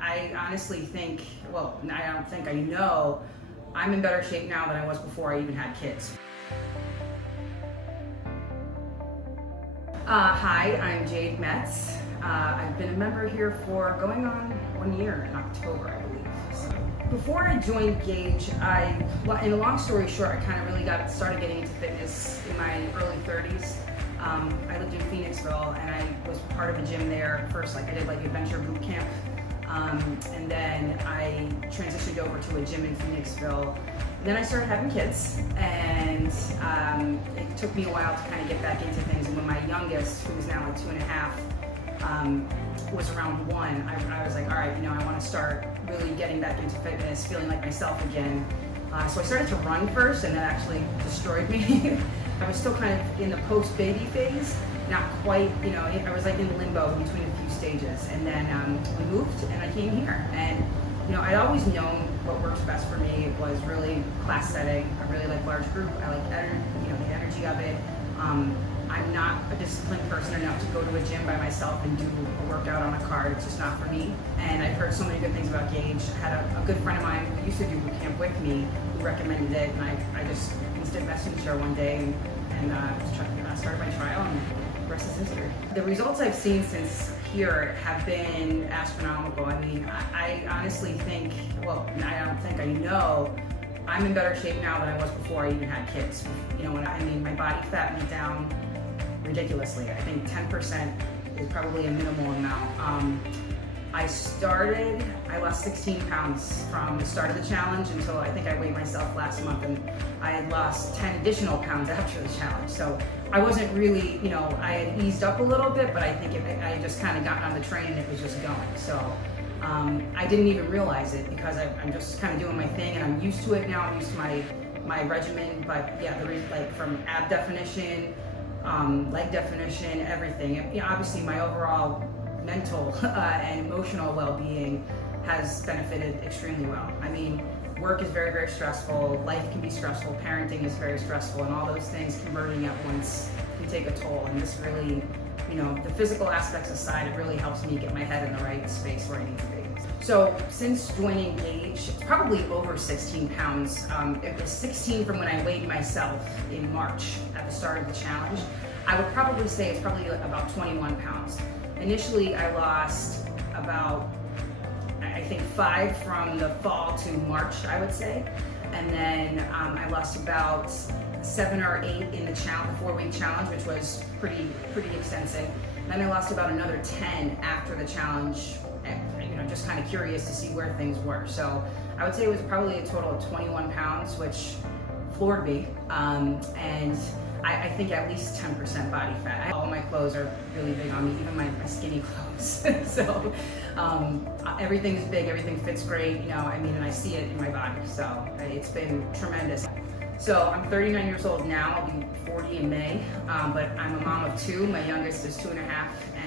I honestly think, well, I don't think, I know I'm in better shape now than I was before I even had kids. Hi, I'm Jade Metz. I've been a member here for going on 1 year in October, I believe. So, before I joined Gage, in a long story short, I kind of really started getting into fitness in my early 30s. I lived in Phoenixville and I was part of a gym there. First, I did adventure boot camp. And then I transitioned over to a gym in Phoenixville. Then I started having kids, and it took me a while to kind of get back into things. And when my youngest, who is now 2.5, was around 1, I was like, all right, I want to start really getting back into fitness, feeling like myself again. So I started to run first, and that actually destroyed me. I was still kind of in the post-baby phase, not quite, I was in limbo between a few stages. And then we moved, and I came here. And I'd always known what works best for me was really class setting. I really like large group. I like the energy of it. I'm not a disciplined person enough to go to a gym by myself and do a workout on a card. It's just not for me. And I've heard so many good things about Gage. I had a good friend of mine who used to do boot camp with me who recommended it, and I just instant messaged her one day and started my trial, and the rest is history. The results I've seen since here have been astronomical. I mean, I honestly think, well, I don't think, I know I'm in better shape now than I was before I even had kids. My body fat went down ridiculously. I think 10% is probably a minimal amount. I lost 16 pounds from the start of the challenge until I think I weighed myself last month, and I had lost 10 additional pounds after the challenge. So I wasn't really, I had eased up a little bit, but I think I had just kind of gotten on the train and it was just going. So I didn't even realize it because I'm just kind of doing my thing, and I'm used to it now. I'm used to my regimen, but yeah, from ab definition, leg definition, everything. Obviously my overall mental and emotional well-being has benefited extremely well. I mean, work is very, very stressful, life can be stressful, parenting is very stressful, and all those things converting at once can take a toll. And this really, the physical aspects aside, it really helps me get my head in the right space where I need to be. So since joining Gage, it's probably over 16 pounds. It was 16 from when I weighed myself in March at the start of the challenge. I would probably say it's probably about 21 pounds. Initially, I lost about, I think, 5 from the fall to March, I would say. And then I lost about 7 or 8 in the 4-week challenge, which was pretty extensive. Then I lost about another 10 after the challenge, just kind of curious to see where things were. So I would say it was probably a total of 21 pounds, which floored me. And I think at least 10% body fat. All my clothes are really big on me, even my skinny clothes. So everything is big, everything fits great, and I see it in my body. So it's been tremendous. So I'm 39 years old now, I'll be 40 in May, but I'm a mom of 2. My youngest is 2.5,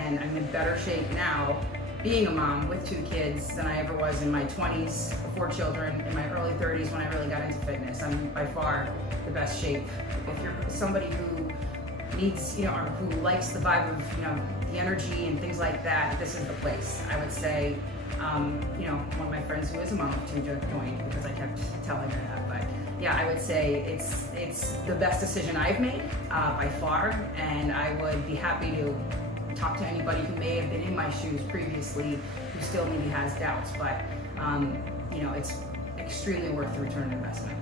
and I'm in better shape now being a mom with 2 kids than I ever was in my 20s, 4 children, in my early 30s when I really got into fitness. I'm by far the best shape. If you're somebody who needs, or who likes the vibe of, the energy and things like that, this is the place. I would say, one of my friends who is a mom of 2 joined because I kept telling her that. But yeah, I would say it's the best decision I've made by far, and I would be happy to talk to anybody who may have been in my shoes previously who still maybe has doubts. But it's extremely worth the return on investment.